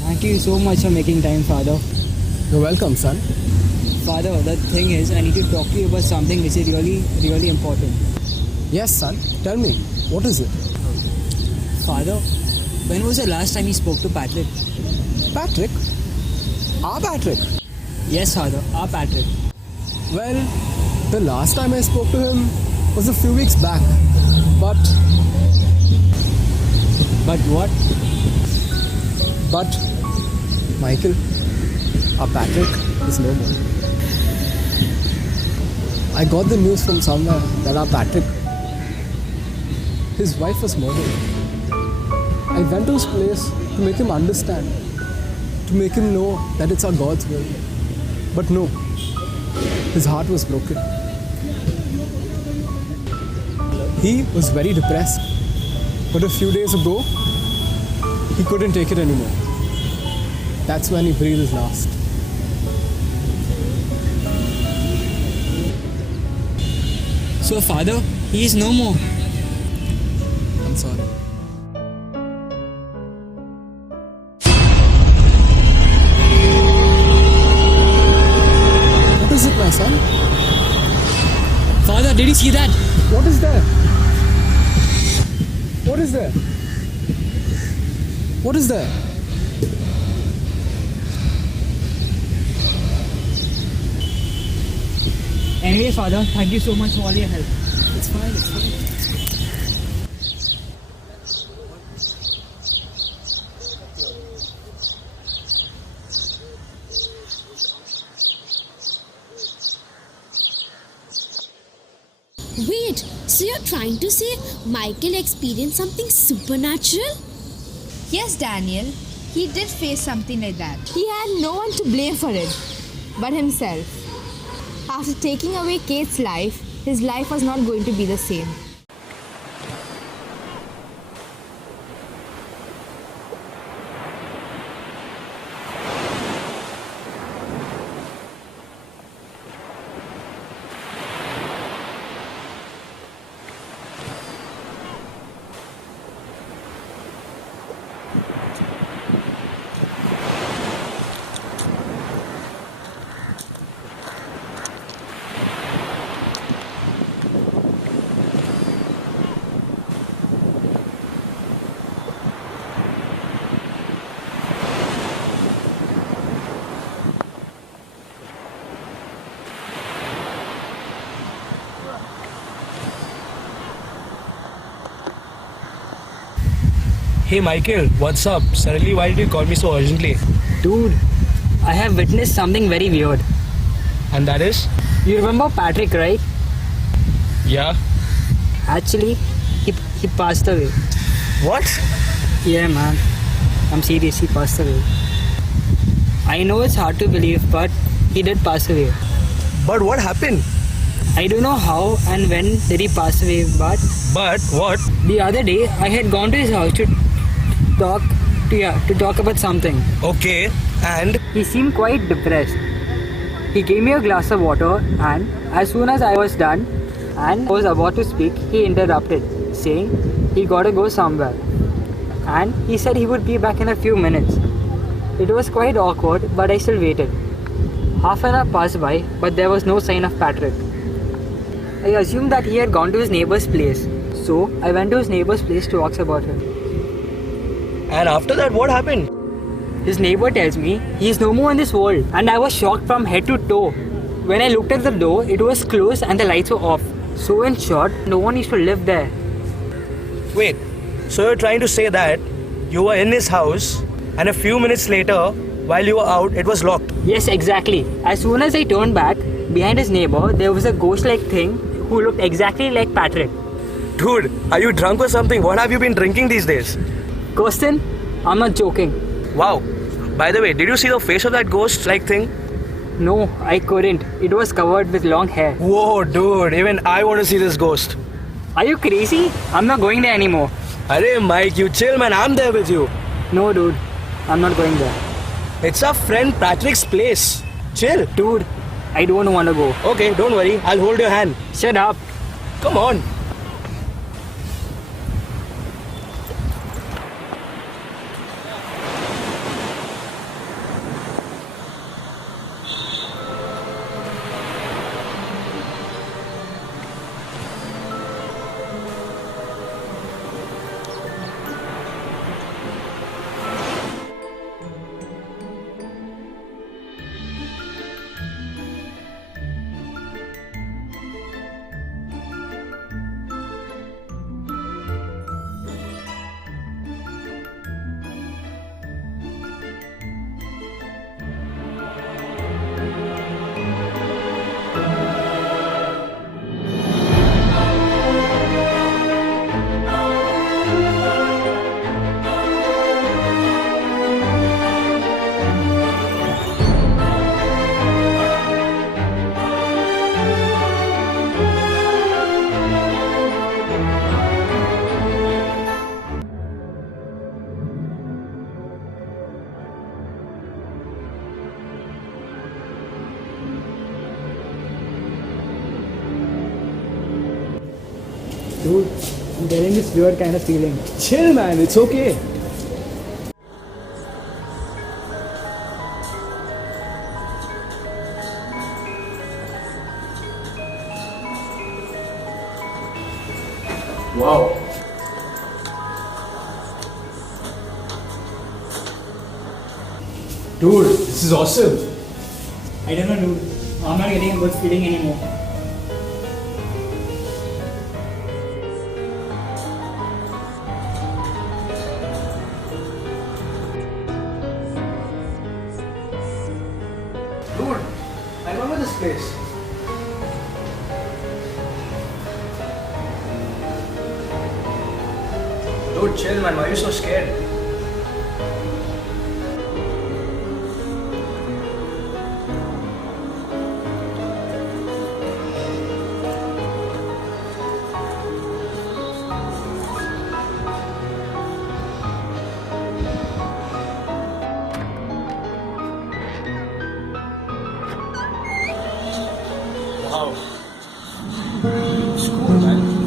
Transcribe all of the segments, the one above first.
Thank you so much for making time, Father. You're welcome, son. Father, the thing is, I need to talk to you about something which is really important. Yes, son. Tell me, what is it? Father, when was the last time you spoke to Patrick? Patrick? Our Patrick? Yes, Father, our Patrick. Well, the last time I spoke to him was a few weeks back. But what? Michael, our Patrick is no more. I got the news from somewhere that our Patrick, his wife was murdered. I went to his place to make him understand, to make him know that it's our God's will. But no, his heart was broken. He was very depressed. But a few days ago, he couldn't take it anymore. That's when he breathed his last. So, Father, he is no more. I'm sorry. What is it, my son? Father, did you see that? What is there? What is there? What is there? Anyway, Father, thank you so much for all your help. It's fine. Wait, so you're trying to say Michael experienced something supernatural? Yes, Daniel, he did face something like that. He had no one to blame for it but himself. After taking away Kate's life, his life was not going to be the same. Hey Michael, what's up? Suddenly, why did you call me so urgently? Dude, I have witnessed something very weird. And that is? You remember Patrick, right? Yeah. Actually, he passed away. What? Yeah, man. I'm serious, he passed away. I know it's hard to believe, but he did pass away. But what happened? I don't know how and when did he pass away, but But what? the other day I had gone to his house to talk about something. Okay, and? He seemed quite depressed. He gave me a glass of water, and as soon as I was done and was about to speak, he interrupted, saying he gotta go somewhere. And he said he would be back in a few minutes. It was quite awkward, but I still waited. Half an hour passed by, but there was no sign of Patrick. I assumed that he had gone to his neighbor's place, so I went to his neighbor's place to ask about him. And after that, what happened? His neighbor tells me he is no more in this world, and I was shocked from head to toe. When I looked at the door, it was closed and the lights were off. So in short, no one used to live there. Wait, so you're trying to say that you were in his house and a few minutes later, while you were out, it was locked? Yes, exactly. As soon as I turned back, behind his neighbor, there was a ghost-like thing who looked exactly like Patrick. Dude, are you drunk or something? What have you been drinking these days? Kirsten, I'm not joking. Wow. By the way, did you see the face of that ghost-like thing? No, I couldn't. It was covered with long hair. Whoa, dude, even I want to see this ghost. Are you crazy? I'm not going there anymore. Arey Mike, you chill man, I'm there with you. No, dude. I'm not going there. It's our friend Patrick's place. Chill. Dude, I don't want to go. Okay, don't worry, I'll hold your hand. Shut up. Come on. I'm getting this weird kind of feeling. Chill, man. It's okay. Wow. Dude, this is awesome. I don't know, dude. I'm not getting a good feeling anymore. Dude, I remember this place. Dude, chill, man. Why are you so scared? Wow. It's cool, man.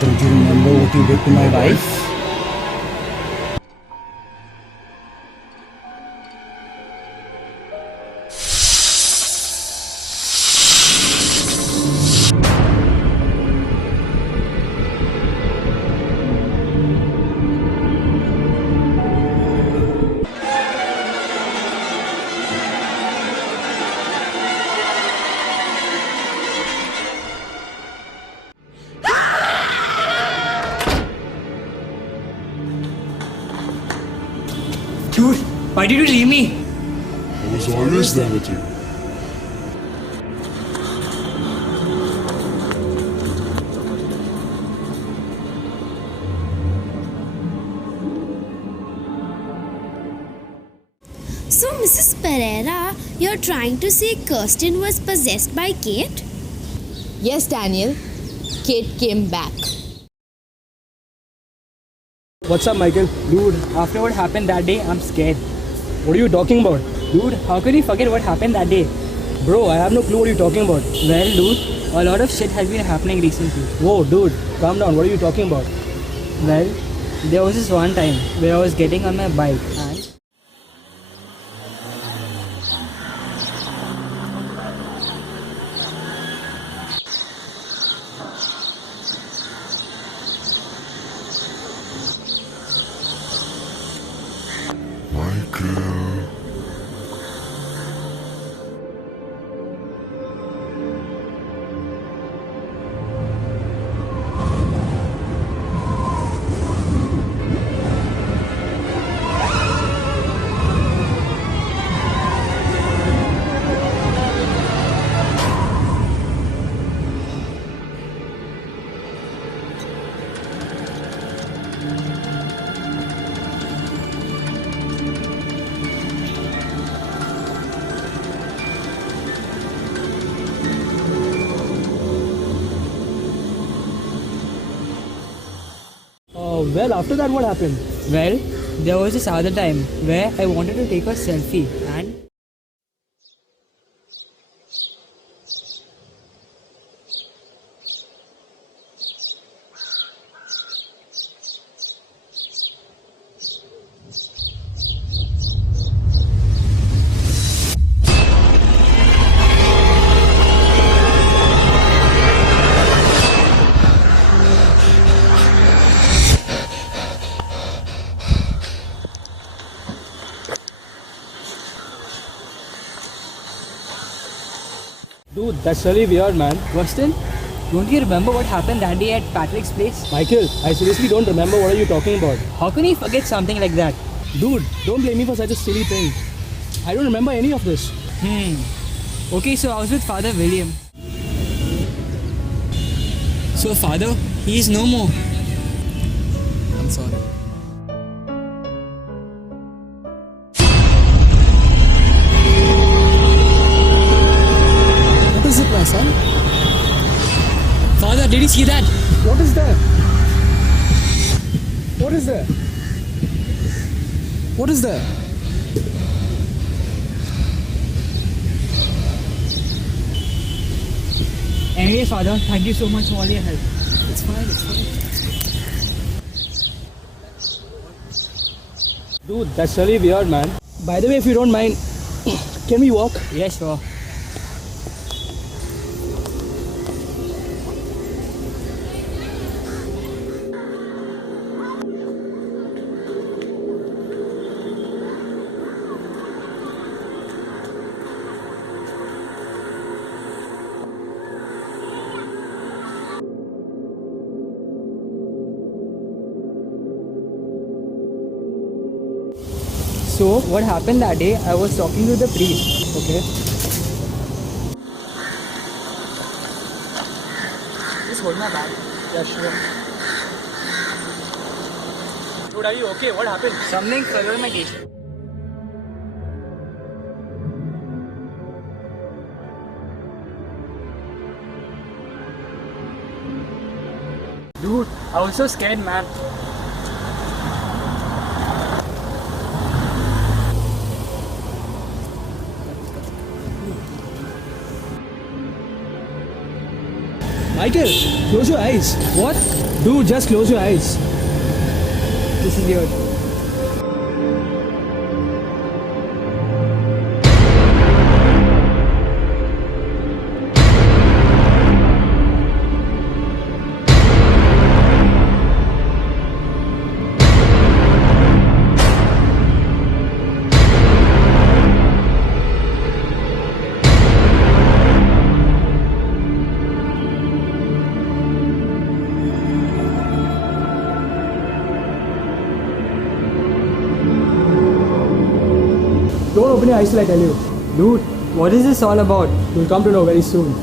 Don't you remember what you did to my wife? Dude, why did you leave me? I was always there with you. So, Mrs. Pereira, you're trying to say Kirsten was possessed by Kate? Yes, Daniel. Kate came back. What's up, Michael? Dude, after what happened that day, I'm scared. What are you talking about? Dude, how could you forget what happened that day? Bro, I have no clue what you're talking about. Well, dude, a lot of shit has been happening recently. Whoa, dude, calm down. What are you talking about? Well, there was this one time where I was getting on my bike and Michael. Well, after that, what happened? well, there was this other time where I wanted to take a selfie and Dude, that's really weird, man. Weston, don't you remember what happened that day at Patrick's place? Michael, I seriously don't remember what are you talking about. How can you forget something like that? Dude, don't blame me for such a silly thing. I don't remember any of this. Okay, so I was with Father William. So, Father, he is no more. I'm sorry. What is it, my son? Father, did you see that? What is there? What is there? What is there? Anyway, Father, thank you so much for all your help. It's fine, it's fine. Dude, that's really weird, man. By the way, if you don't mind, can we walk? Yeah, sure. So, what happened that day, I was talking to the priest, okay? Just hold my bag. Yeah, sure. Dude, are you okay? What happened? Something fell on my t-shirt. Dude, I was so scared, man. Michael, close your eyes. What? Dude, just close your eyes. This is weird. Don't open your eyes till I tell you. Dude, what is this all about? You'll come to know very soon.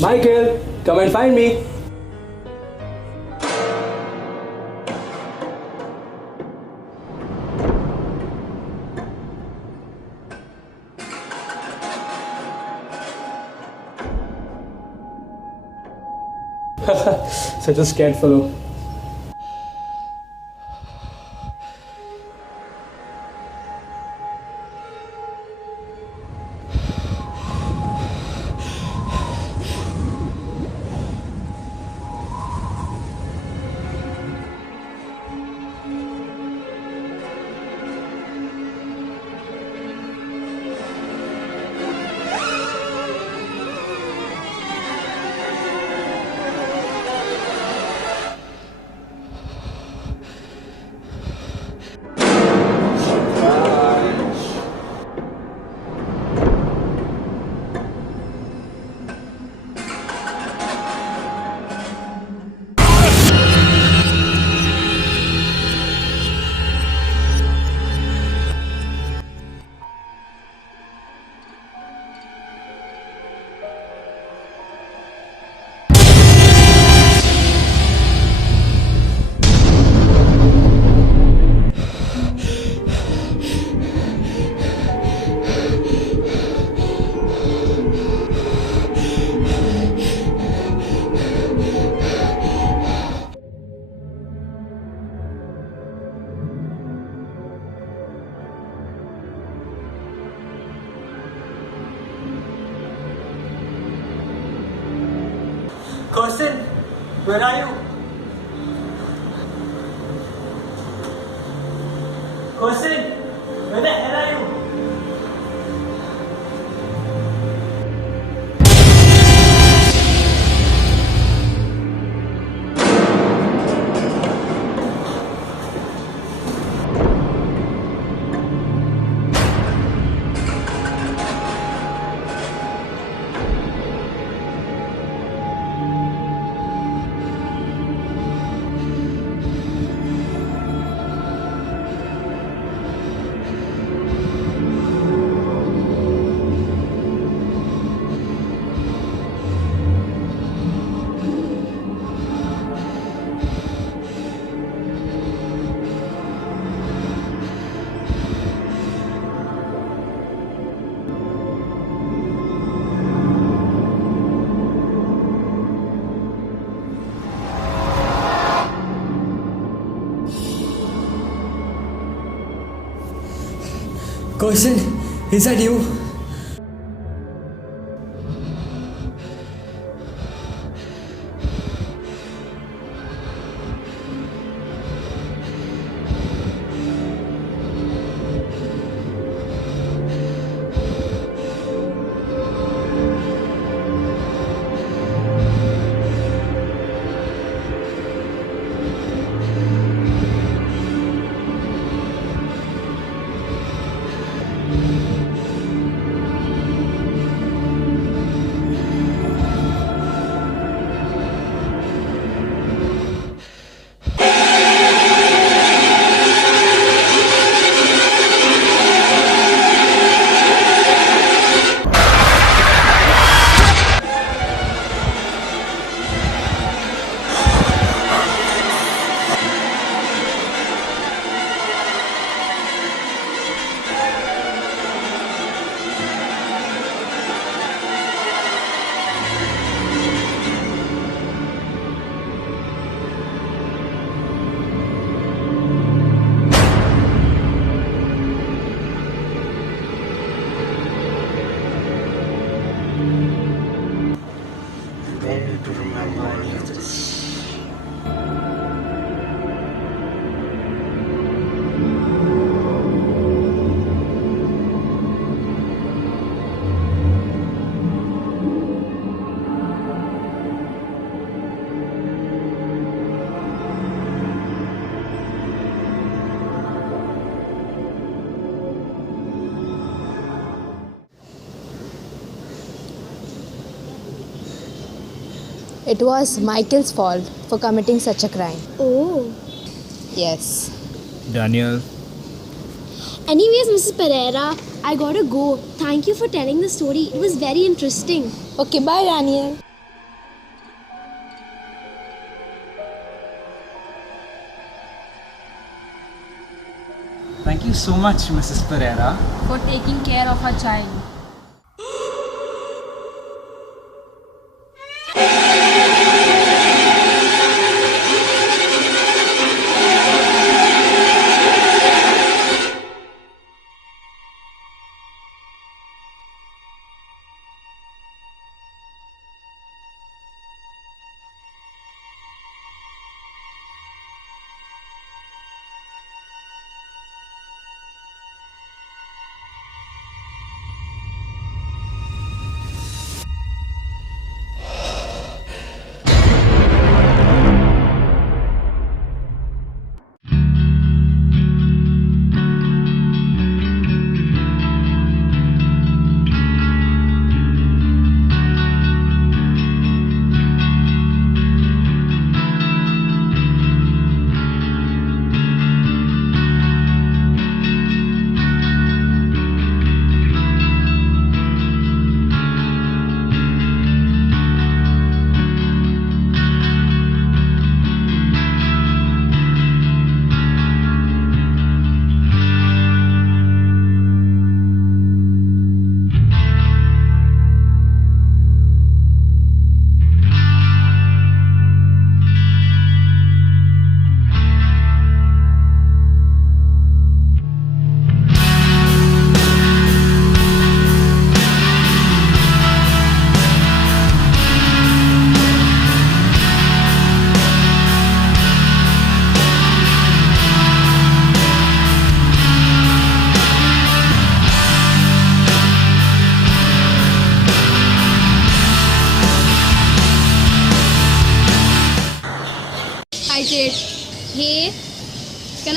Michael, come and find me. Such a scared fellow. Kirsten, where are you? Person, where the hell are you? Kaushal, is that you? It was Michael's fault for committing such a crime. Oh. Yes. Daniel. Anyways, Mrs. Pereira, I gotta go. Thank you for telling the story. It was very interesting. Okay, bye, Daniel. Thank you so much, Mrs. Pereira. For taking care of her child.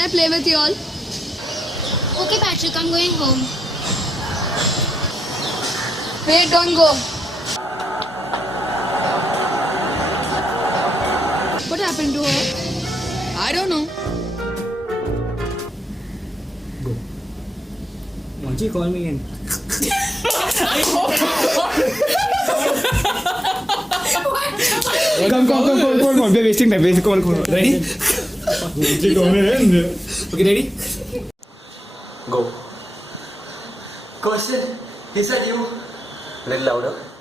I play with you all? Okay, Patrick, I'm going home. Wait, don't go. What happened to her? I don't know. Why don't you call me in? Come. We're wasting time. Ready? Okay, ready? Go. Question, is that you? Little louder.